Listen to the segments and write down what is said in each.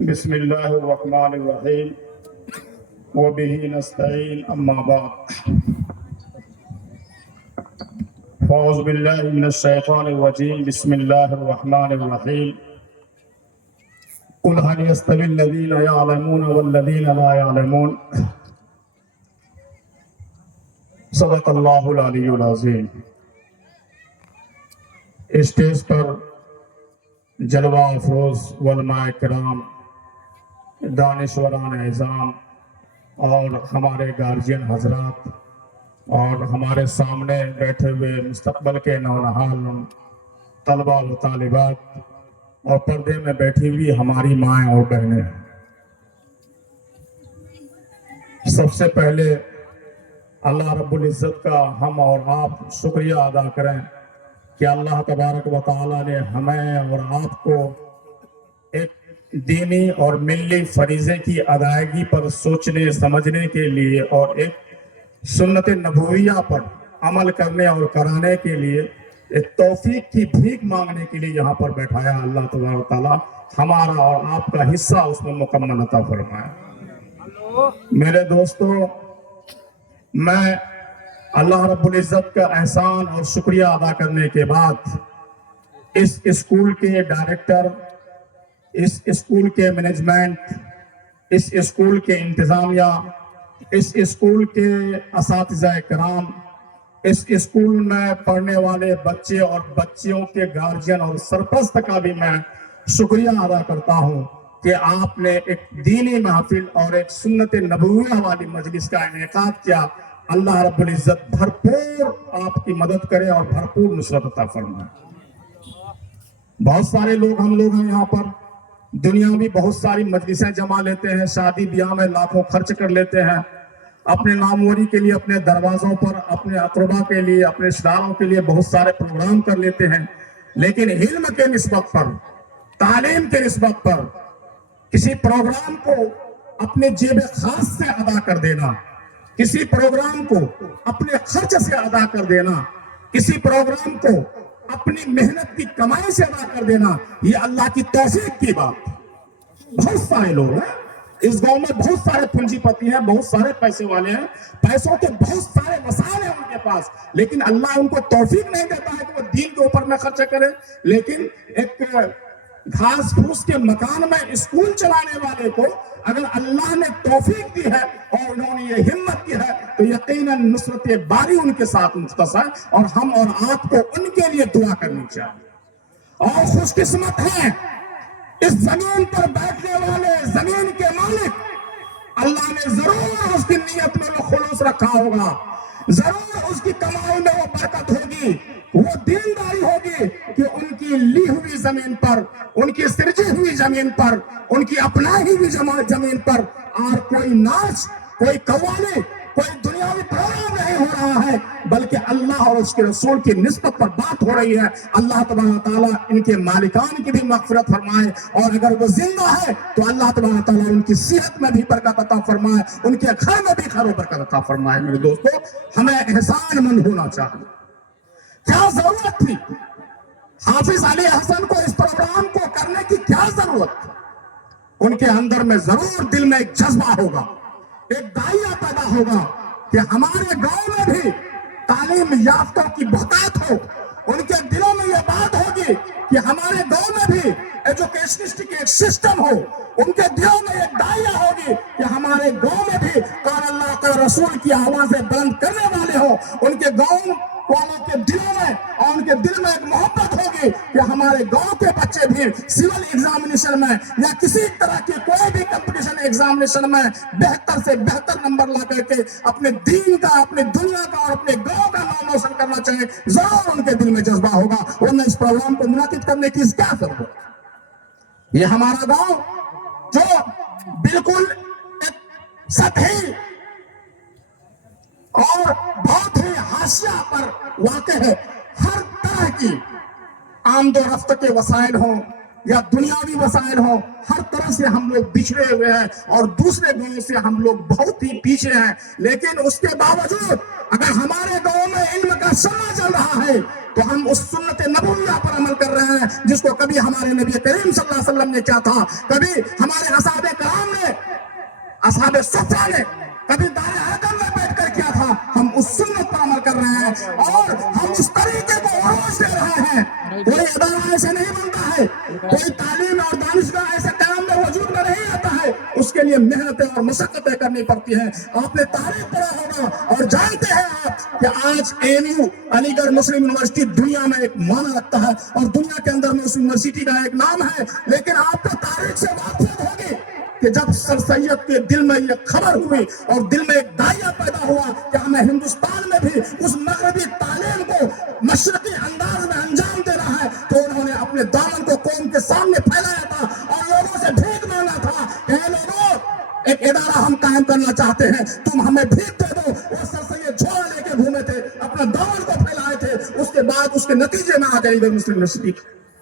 بسم الله الرحمن الرحيم وبه نستعين أما بعد فأعوذ بالله من الشيطان الرجيم بسم الله الرحمن الرحيم قل هل يستوي الذين يعلمون والذين لا يعلمون صدق الله العلي العظيم. اسٹیج پر جلوہ افروز علماء کرام، دانشوران اعظام اور ہمارے گارجین حضرات اور ہمارے سامنے بیٹھے ہوئے مستقبل کے نونہال طلبہ و طالبات اور پردے میں بیٹھی ہوئی ہماری مائیں اور بہنیں، سب سے پہلے اللہ رب العزت کا ہم اور آپ شکریہ ادا کریں کہ اللہ تبارک و تعالیٰ نے ہمیں اور آپ کو ایک دینی اور ملی فریضے کی ادائیگی پر سوچنے سمجھنے کے لیے اور ایک سنت نبویہ پر عمل کرنے اور کرانے کے لیے ایک توفیق کی بھیک مانگنے کے لیے یہاں پر بیٹھایا. اللہ تبارک و تعالیٰ ہمارا اور آپ کا حصہ اس میں مکمل عطا فرمائے. میرے دوستو، میں اللہ رب العزت کا احسان اور شکریہ ادا کرنے کے بعد اس اسکول کے ڈائریکٹر، اس اسکول کے مینجمنٹ، اس اسکول کے انتظامیہ، اس اسکول کے اساتذہ کرام، اس اسکول میں پڑھنے والے بچے اور بچیوں کے گارجین اور سرپرست کا بھی میں شکریہ ادا کرتا ہوں کہ آپ نے ایک دینی محفل اور ایک سنت نبویہ والی مجلس کا انعقاد کیا. اللہ رب العزت بھرپور آپ کی مدد کرے اور بھرپور نصرت عطا فرمائے. بہت سارے لوگ ہم لوگ ہیں یہاں پر، دنیا میں بہت ساری مجلسیں جما لیتے ہیں، شادی بیاہ میں لاکھوں خرچ کر لیتے ہیں، اپنے ناموری کے لیے، اپنے دروازوں پر، اپنے اقربا کے لیے، اپنے رشتہ داروں کے لیے بہت سارے پروگرام کر لیتے ہیں، لیکن علم کے نسبت پر، تعلیم کے نسبت پر کسی پروگرام کو اپنے جیب خاص سے ادا کر دینا، کسی پروگرام کو اپنے خرچ سے ادا کر دینا، کسی پروگرام کو اپنی محنت کی کمائی سے ادا کر دینا، یہ اللہ کی توفیق کی بات. بہت سارے لوگ ہیں اس گاؤں میں، بہت سارے پونجی پتی ہیں، بہت سارے پیسے والے ہیں، پیسوں کے بہت سارے وسائل ہیں ان کے پاس، لیکن اللہ ان کو توفیق نہیں دیتا ہے کہ وہ دین کے اوپر میں خرچ کرے. لیکن ایک گھاس پھوس کے مکان میں اسکول چلانے والے کو اگر اللہ نے توفیق دی ہے اور انہوں نے یہ ہمت کی ہے تو یقیناً نصرت باری ان کے ساتھ مختص ہے، اور ہم اور آپ کو ان کے لیے دعا کرنی چاہیے. اور خوش قسمت ہیں اس زمین پر بیٹھنے والے زمین کے مالک، اللہ نے ضرور اس کی نیت میں وہ خلوص رکھا ہوگا، ضرور اس کی کمائی میں وہ برکت ہوگی، وہ دینداری ہوگی کہ ان کی لی ہوئی زمین پر، ان کی سرجی ہوئی زمین پر، ان کی اپنائی ہوئی زمین پر اور کوئی ناچ، کوئی قوالی، کوئی دنیاوی پروگرام نہیں ہو رہا ہے، بلکہ اللہ اور اس کے رسول کی نسبت پر بات ہو رہی ہے. اللہ تبارک تعالیٰ ان کے مالکان کی بھی مغفرت فرمائے، اور اگر وہ زندہ ہے تو اللہ تبارک تعالیٰ ان کی صحت میں بھی برکت عطا فرمائے، ان کے گھر میں بھی خیر و برکت عطا فرمائے. میرے دوستو، ہمیں احسان مند ہونا چاہیے. کیا ضرورت تھی حافظ علی حسن کو اس پروگرام کو کرنے کی؟ کیا ضرورت تھی؟ ان کے اندر میں ضرور دل میں ایک جذبہ ہوگا، ایک داعیہ پیدا ہوگا کہ ہمارے گاؤں میں بھی تعلیم یافتوں کی بہتات ہو. ان کے دلوں میں یہ بات ہوگی کہ ہمارے گاؤں میں بھی ایجوکیشنسٹ کی ایک سسٹم ہو. ان کے دلوں میں ایک داعیہ ہوگی کہ ہمارے گاؤں میں بھی قال اللہ کا رسول کی آوازیں بلند کرنے والے ہو. ان کے گاؤں والوں کے دلوں میں اور ان کے دل میں ایک محبت ہوگی کہ ہمارے گاؤں کے بچے بھی سول ایگزامینیشن میں یا کسی طرح کی کوئی بھی کمپٹیشن ایگزامینیشن میں بہتر سے بہتر نمبر لا کر کے اپنے دین کا، اپنے دنیا کا اور اپنے گاؤں کا نام روشن کرنا چاہے. ضرور ان کے دل میں جذبہ ہوگا، ورنہ اس پروگرام کو منعقد کرنے کی کیا ضرورت ہے؟ یہ ہمارا گاؤں جو بالکل ایک سطحی اور بہت ہی حاشیہ پر واقع ہے، ہر طرح کی آمد و رفت کے وسائل ہوں، یا دنیاوی وسائل ہوں، ہر طرح سے ہم لوگ بچھڑے ہوئے ہیں اور دوسرے گاؤں سے ہم لوگ بہت ہی پیچھے ہیں. لیکن اس کے باوجود اگر ہمارے گاؤں میں علم کا شمع چل رہا ہے تو ہم اس سنت نبویہ پر عمل کر رہے ہیں جس کو کبھی ہمارے نبی کریم صلی اللہ علیہ وسلم نے کیا تھا، کبھی ہمارے اصحاب کرام نے، اصحاب صفہ نے، کبھی دار حکم میں بیٹھ کر کیا تھا. ہم اس سنت پر عمل کر رہے ہیں اور ہم اس طریقے کو عروج دے رہے ہیں. کوئی ادارہ ایسے نہیں بنتا ہے، کوئی تعلیم اور دانشگاہ ایسے قیام میں وجود میں نہیں آتا ہے، اس کے لیے محنتیں اور مشقتیں کرنی پڑتی ہیں. آپ نے تاریخ پڑھا ہوگا اور جانتے ہیں آپ کہ آج AMU علی گڑھ مسلم یونیورسٹی دنیا میں ایک معنی رکھتا ہے اور دنیا کے اندر میں اس یونیورسٹی کا ایک نام ہے. لیکن آپ کو تاریخ سے واقف ہوگی کہ جب سر سید کے دل میں یہ خبر ہوئی اور دل میں ایک داعیہ پیدا ہوا کہ ہمیں ہندوستان میں بھی اس مغربی تعلیم کو مشرقی انداز میں انجام دینا ہے، تو انہوں نے اپنے دامن کو قوم کے سامنے پھیلایا تھا اور لوگوں سے بھیک مانگا تھا کہ اے لوگوں، ایک ادارہ ہم قائم کرنا چاہتے ہیں، تم ہمیں بھیک دے دو. وہ سر سید جھولا لے کے گھومے تھے، اپنا دامن کو پھیلائے تھے. اس کے بعد اس کے نتیجے میں آ گئی مسلم یونیورسٹی.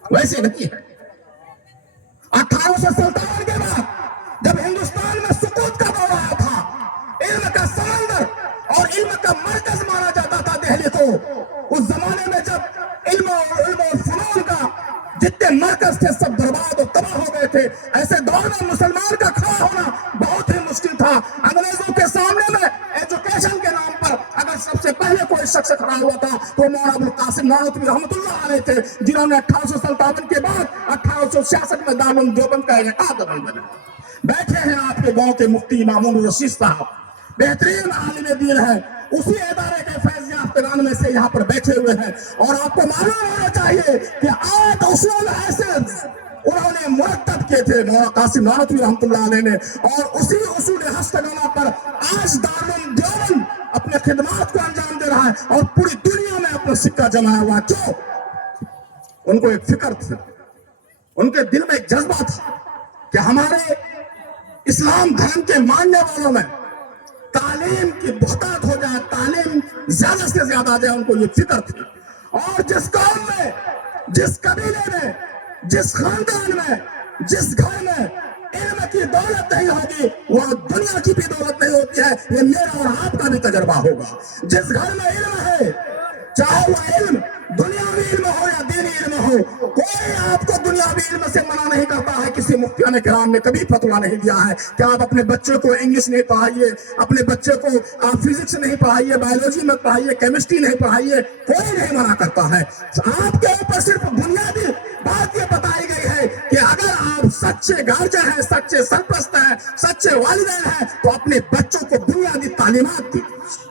ویسے نہیں ہے. 1857 کے بعد جب ہندوستان میں سقوط کا دور آیا تھا، علم کا سمندر اور علم کا مرکز مانا جاتا تھا دہلی کو، اس زمانے میں جب علم اور فنون کا جتنے مرکز تھے سب برباد اور تباہ ہو گئے تھے، ایسے دور میں مسلمان کا کھڑا ہونا بہت ہی مشکل تھا. انگریزوں کے سامنے میں ایجوکیشن کے نام پر اگر سب سے پہلے کوئی شخص کھڑا ہوا تھا تو مولانا ابوالقاسم نانوتوی رحمۃ اللہ علیہ تھے، جنہوں نے 1857 کے بعد 1866 میں دارالعلوم دیوبند کا انعقاد کروایا. بیٹھے ہیں آپ کے گاؤں کے مفتی مامون الرشید صاحب، بہترین عالم دین ہے، اسی ادارے کے فیض یافتگان میں سے یہاں پر بیٹھے ہوئے ہیں. اور آپ کو معلوم ہونا چاہیے کہ 8 اصول ایسے انہوں نے مرتب کیے تھے مولانا قاسم نانوتوی رحمۃ اللہ علیہ نے، اور اسی اصول ہستگانہ پر آج دارالعلوم دیوبند اپنے خدمات کو انجام دے رہا ہے اور پوری دنیا میں اپنا سکہ جمایا ہوا. کیوں؟ ان کو ایک فکر تھی، ان کے دل میں ایک جذبہ تھا کہ ہمارے اسلام دھرم کے ماننے والوں میں تعلیم کی بہتات ہو جائے، تعلیم زیادہ سے زیادہ آ جائے. ان کو یہ فکر تھی. اور جس قوم میں، جس قبیلے میں، جس خاندان میں، جس گھر میں علم کی دولت نہیں ہوگی وہ دنیا کی بھی دولت نہیں ہوتی ہے. یہ میرا اور آپ کا بھی تجربہ ہوگا. جس گھر میں علم ہے، چاہے وہ علم دنیاوی علم ہو یا دینی علم ہو، کوئی آپ کو دنیاوی علم سے منع نہیں کرتا ہے. کسی مفتیان کرام نے کبھی فتویٰ نہیں دیا ہے کہ آپ اپنے بچے کو انگلش نہیں پڑھائیے، اپنے بچے کو آپ فزکس نہیں پڑھائیے، بایولوجی میں پڑھائیے، کیمسٹری نہیں پڑھائیے. کوئی نہیں منع کرتا ہے. آپ کے اوپر صرف بنیادی بات یہ بتائی گئی ہے کہ اگر آپ سچے گارجن ہیں، سچے سرپرست ہیں، سچے والدین ہیں تو اپنے بچوں کو بنیادی تعلیمات دیجیے.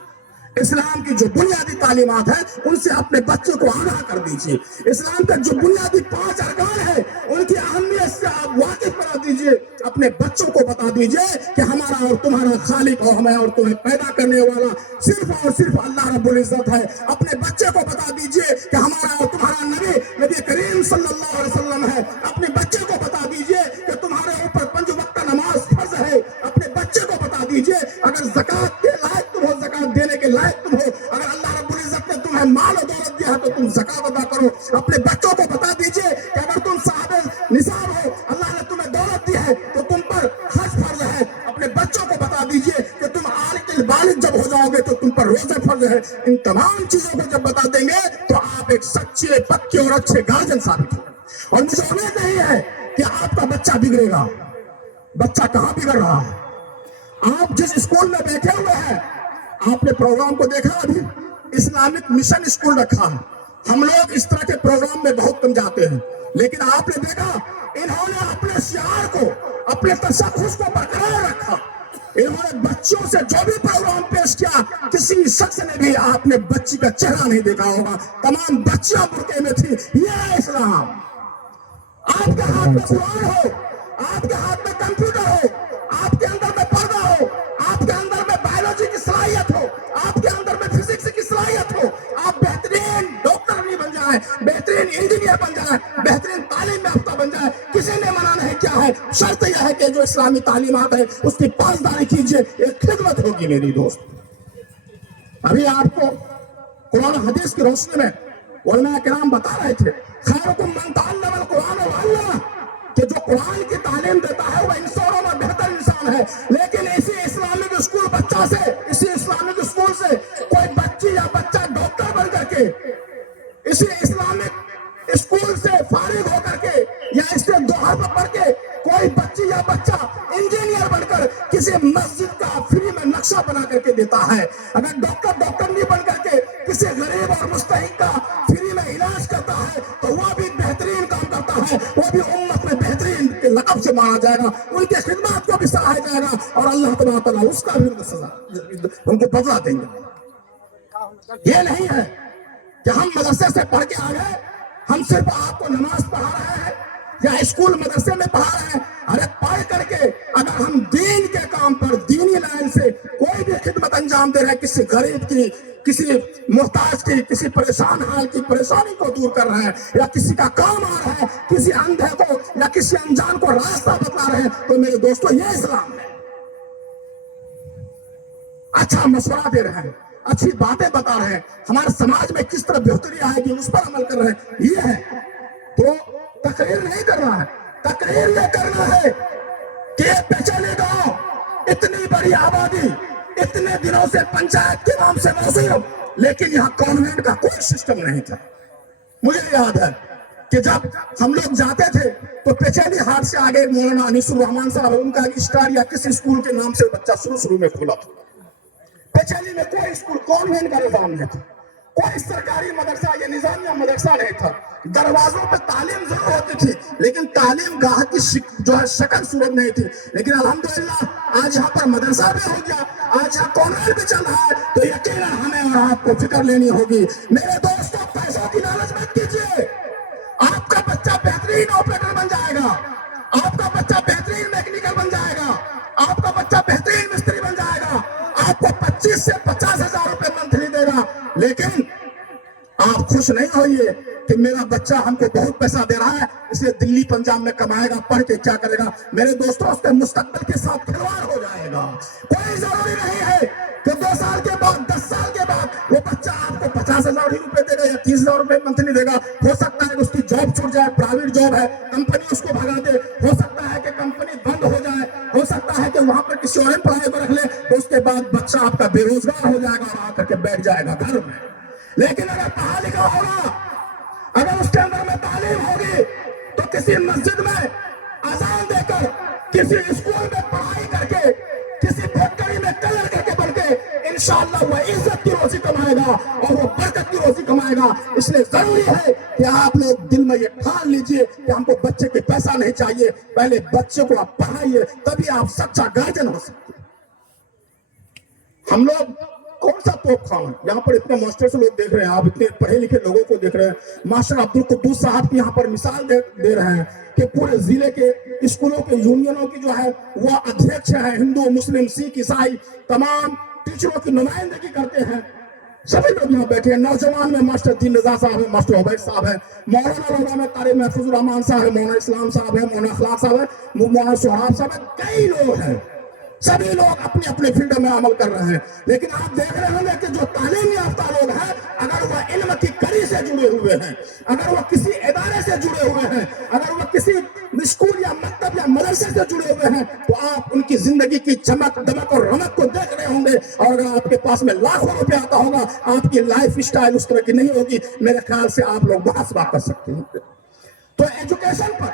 اسلام کی جو بنیادی تعلیمات ہیں ان سے اپنے بچوں کو آگاہ کر دیجیے. اسلام کا جو بنیادی 5 ارکان ہیں ان کی اہمیت سے آپ واقف کرا دیجیے. اپنے بچوں کو بتا دیجیے کہ ہمارا اور تمہارا خالق اور ہمیں اور تمہیں پیدا کرنے والا صرف اور صرف اللہ رب العزت ہے. اپنے بچے کو بتا دیجیے کہ ہمارا اور تمہارا نبی کریم صلی اللہ علیہ وسلم ہے. اپنے بچے کو بتا دیجیے کہ تمہارے اوپر 5 وقت نماز فرض ہے. اپنے بچے کو بتا دیجیے اگر زکوٰۃ کے لائق تم ہو، زکوٰۃ دینے کے لائق تم ہو، اگر اللہ رب العزت نے تمہیں مال و دولت دیا ہے تو تم زکوٰۃ ادا کرو. اپنے بچوں کو بتا دیجیے کہ اگر تم صاحب نصاب ہو، اللہ نے تمہیں دولت دی ہے تو تم پر حج فرض ہے. اپنے بچوں کو بتا دیجیے کہ تم عاقل بالغ جب ہو جاؤ گے تو تم پر روزے فرض ہے. ان تمام چیزوں کو جب بتا دیں گے تو آپ ایک سچے، پکے اور اچھے گارجن ثابت ہو. اور مجھے امید نہیں ہے کہ آپ کا بچہ بگڑے گا. بچہ کہاں بگڑ رہا ہے؟ آپ جس اسکول میں بیٹھے ہوئے ہیں، آپ نے پروگرام کو دیکھا، ابھی اسلامک مشن اسکول رکھا ہے. ہم لوگ اس طرح کے پروگرام میں بہت کم جاتے ہیں، لیکن آپ نے دیکھا انہوں نے اپنے شعار کو، اپنے تشخص کو برقرار رکھا. انہوں نے بچوں سے جو بھی پروگرام پیش کیا، کسی شخص نے بھی آپ نے بچی کا چہرہ نہیں دیکھا ہوگا. تمام بچیاں برقعے میں تھی. یہ اسلام. آپ کے ہاتھ میں قرآن ہو، آپ کے ہاتھ میں کمپیوٹر ہو، آپ کے اندر میں پردہ ہو، آپ کے اندر میں بایولوجی کی صلاحیت ہو، آپ کے اندر میں فزکس کی صلاحیت ہو، آپ بہترین ڈاکٹر نہیں بن جائیں، بہترین انجینئر بن جائیں، بہترین تعلیم یافتہ بن جائیں، کسی نے منع نہیں کیا ہے. شرط یہ ہے کہ جو اسلامی تعلیمات ہے اس کی پاسداری کیجیے. ایک خدمت ہوگی میری دوست. ابھی آپ کو قرآن حدیث کی روشنی میں علماء کرام بتا رہے تھے خیرکم من تعلم القرآن وعلمہ. کہ جو قرآن کی تعلیم دیتا ہے وہ انسانوں میں بہتر انسان ہے، لیکن اسی اسلامک اسکول بچہ سے، اسی اسلامک اسکول سے کوئی بچی یا بچہ ڈاکٹر بن کر کے، اسی اسلامک اسکول سے فارغ ہو کر کے یا اس سے دعا پر پڑھ کے کوئی بچی یا بچہ انجینئر بن کر کسی مسجد کا فری میں نقشہ بنا کر کے دیتا ہے، اگر ڈاکٹر نہیں بن کر کے کسی غریب اور مستحق کا فری میں علاج کرتا ہے تو وہ بھی بہترین کام کرتا ہے، وہ بھی امت میں بہترین کے لقب سے مانا جائے گا، ان کے خدمات کو بھی سراہا جائے گا اور اللہ تبارک تعالیٰ اس کا بھی سزا ان کو بدلہ دیں گے۔ یہ نہیں ہے کہ ہم مدرسے سے پڑھ کے آ گئے، ہم صرف آپ کو نماز پڑھا رہے ہیں یا اسکول مدرسے میں پڑھا رہے ہیں، ارے پڑھ کر کے اگر ہم دین کے کام پر دینی لائن سے کوئی بھی خدمت انجام دے رہے ہیں، کسی غریب کی، کسی محتاج کی، کسی پریشان حال کی پریشانی کو دور کر رہے ہیں، یا کسی کا کام آ رہا ہے، کسی اندھے کو یا کسی انجان کو راستہ بتلا رہے ہیں، تو میرے دوستو یہ اسلام ہے۔ اچھا مشورہ دے رہے ہیں، اچھی باتیں بتا رہے ہیں، ہمارے سماج میں کس طرح بہتری آئے گی اس پر عمل کر رہے ہیں، یہ ہے تو تقریر نہیں کرنا ہے، تقریر یہ کرنا ہے کہ پیچھے گاؤں، اتنی بڑی آبادی، اتنے دنوں سے پنچایت کے نام سے موزوں، لیکن یہاں کانوینٹ کا کوئی سسٹم نہیں تھا۔ مجھے یاد ہے کہ جب ہم لوگ جاتے تھے تو پیچھلی ہاٹ سے آگے مولانا انیس الرحمان صاحب، ان کا اسٹار یا کسی اسکول کے نام سے بچہ شروع میں کھولا تھا۔ پیچھلی میں کوئی اسکول کانوینٹ کا نظام نہیں تھا، کوئی سرکاری مدرسہ یا نظامیہ مدرسہ نہیں تھا، دروازوں پہ تعلیم ضرور ہوتی تھی لیکن تعلیم گاہ کی جو ہے شکل صورت نہیں تھی، لیکن الحمدللہ آج یہاں پر مدرسہ بھی ہو گیا، آج یہاں کانوینٹ بھی چل رہا ہے، تو یقیناً ہمیں اور آپ کو فکر لینی ہوگی۔ میرے دوستوں، پیسوں کی لالچ مت کیجیے، آپ کا بچہ بہترین آپریٹر بن جائے گا، آپ کا بچہ بہترین میکینیکل بن جائے گا، آپ کا بچہ بہترین مستری بن جائے گا، آپ کو 25 سے 50,000 روپے منتھلی دے گا، لیکن آپ خوش نہیں ہوئیے کہ میرا بچہ ہم کو بہت پیسہ دے رہا ہے اس لیے دلی پنجاب میں کمائے گا، پڑھ کے کیا کرے گا۔ میرے دوستوں، اس کے مستقبل کے ساتھ کھلواڑ ہو جائے گا۔ کوئی ضروری نہیں ہے کہ 2 سال کے بعد، 10 سال کے بعد وہ بچہ آپ کو 50,000 روپے دے گا یا 30,000 روپے منتھلی دے گا۔ ہو سکتا ہے کہ اس کی جاب چھوٹ جائے، پرائیویٹ جاب ہے، کمپنی اس کو بھگا دے، ہو سکتا ہے کہ کمپنی بند ہو جائے، ہو سکتا ہے کہ وہاں پر کسی اور امپلائی کو رکھ لے، تو اس کے بعد بچہ آپ کا بے روزگار ہو جائے گا اور آ کر کے بیٹھ جائے گا گھر میں۔ لیکن اگر پڑھا لکھا ہوگا، اگر اس کے اندر میں تعلیم ہوگی، تو کسی مسجد میں اذان دے کر، کسی اسکول میں پڑھائی کر کے، کسی فیکٹری میں کلر کر کے بن کے انشاءاللہ وہ عزت کی روزی کمائے گا اور وہ برکت کی روزی کمائے گا۔ اس لیے ضروری ہے کہ آپ لوگ دل میں یہ ٹھان لیجئے کہ ہم کو بچے کے پیسہ نہیں چاہیے، پہلے بچے کو آپ پڑھائیے، تبھی آپ سچا گارجن ہو سکتے ہیں۔ ہم لوگ کون سا توپ خانہ، یہاں پر اتنے ماسٹر سے لوگ دیکھ رہے ہیں، آپ اتنے پڑھے لکھے لوگوں کو دیکھ رہے ہیں، ماسٹر عبدالقدوس صاحب کی یہاں پر مثال دے رہے ہیں کہ پورے ضلع کے اسکولوں کے یونینوں کی جو ہے وہ ادھیکش ہے، ہندو، مسلم، سکھ، عیسائی، تمام ٹیچروں کی نمائندگی کرتے ہیں، سبھی لوگ یہاں بیٹھے ہیں۔ نوجوان میں ماسٹر دین رضا صاحب ہے، ماسٹر عبید صاحب ہے، مولانا روضہ میں قاری محفوظ الرحمان صاحب ہے، مولانا اسلام صاحب ہے، مولانا اخلاق صاحب ہے، مولانا سہراب صاحب ہے، کئی لوگ ہیں، سبھی لوگ اپنے اپنے فیلڈ میں عمل کر رہے ہیں، لیکن آپ دیکھ رہے ہوں گے کہ جو تعلیم یافتہ لوگ ہیں، اگر وہ علم کی کڑی سے جڑے ہوئے ہیں، اگر وہ کسی ادارے سے جڑے ہوئے ہیں، اگر وہ کسی اسکول یا مکتب یا مدرسے سے جڑے ہوئے ہیں، تو آپ ان کی زندگی کی چمک دمک اور رونق کو دیکھ رہے ہوں گے، اور اگر آپ کے پاس میں لاکھوں روپے آتا ہوگا، آپ کی لائف اسٹائل اس طرح کی نہیں ہوگی، میرے خیال سے آپ لوگ محاسبہ کر سکتے ہیں۔ تو ایجوکیشن پر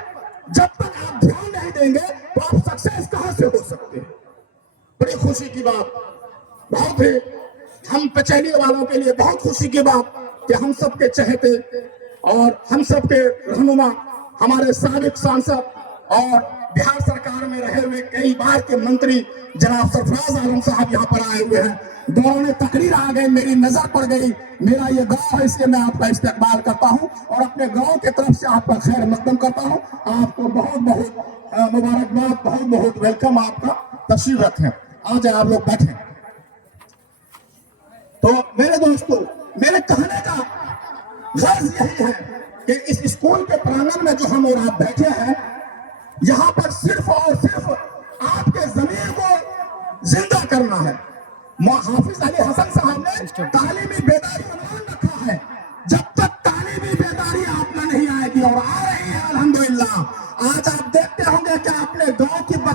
جب تک آپ دھیان نہیں دیں گے تو آپ سکسیس کہاں سے ہو سکتے ہیں؟ بڑی خوشی کی بات، بہت ہی ہم پچیلی والوں کے لیے بہت خوشی کی بات کہ ہم سب کے چہتے اور ہم سب کے رہنما، ہمارے سابق سانسد اور بہار سرکار میں رہے ہوئے کئی بار کے منتری جناب سرفراز عالم صاحب یہاں پر آئے ہوئے ہیں۔ دونوں نے تقریر آ گئی، میری نظر پڑ گئی، میرا یہ گاؤں ہے اس لیے میں آپ کا استقبال کرتا ہوں اور اپنے گاؤں کے طرف سے آپ کا خیر مقدم کرتا ہوں۔ آپ کو بہت بہت مبارکباد، بہت بہت ویلکم، آپ کا تشریف رکھیں، آ جائیں آپ لوگ بیٹھیں۔ تو میرے دوستو، میرے کہنے کا غرض یہی ہے کہ اس اسکول کے پرانگن میں جو ہم اور آپ بیٹھے ہیں، یہاں پر صرف اور صرف آپ کے ضمیر کو زندہ کرنا ہے۔ حافظ علی حسن صاحب نے تعلیمی بیداری عنوان رکھا ہے، جب تک تعلیمی بیداری آپ میں نہیں آئے گی، اور آ رہی ہے الحمدللہ۔ آج آپ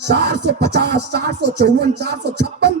450, 454, 456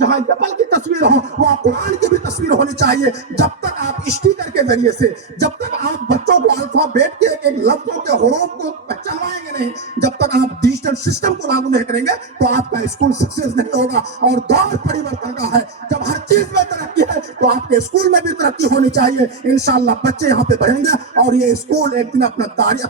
جہاں ایپل کی تصویر ہو وہاں قرآن کی بھی تصویر ہونی چاہیے. جب تک آپ اسٹیکر کے ذریعے سے, جب تک آپ بچوں کو الفابیٹ کے ایک لفظوں کے حروف کو پہچانوائیں گے نہیں, جب تک آپ ڈیجیٹل سسٹم کو لاگو نہیں کریں گے تو آپ کا اسکول سکسیس نہیں ہوگا. اور دور پریورتن کا ہے, جب ہر چیز میں ترقی ہے تو آپ کے اسکول میں بھی ترقی ہونی چاہیے. انشاءاللہ بچے یہاں پہ بڑھیں گے اور یہ اسکول ایک دن اپنی تاریخ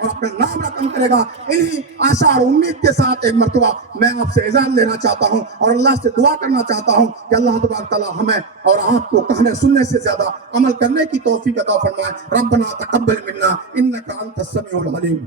اور اپنا نام رقم کرے گا. انہی آشا اور امید کے ساتھ ایک مرتبہ میں آپ سے اذان لینا چاہتا ہوں اور اللہ سے دعا کرنا چاہتا ہوں کہ اللہ تبارک تعالیٰ ہمیں اور آپ کو کہنے سننے سے زیادہ عمل کرنے کی توفیق عطا فرمائے. ربنا تقبل منا انک انت السمیع العلیم.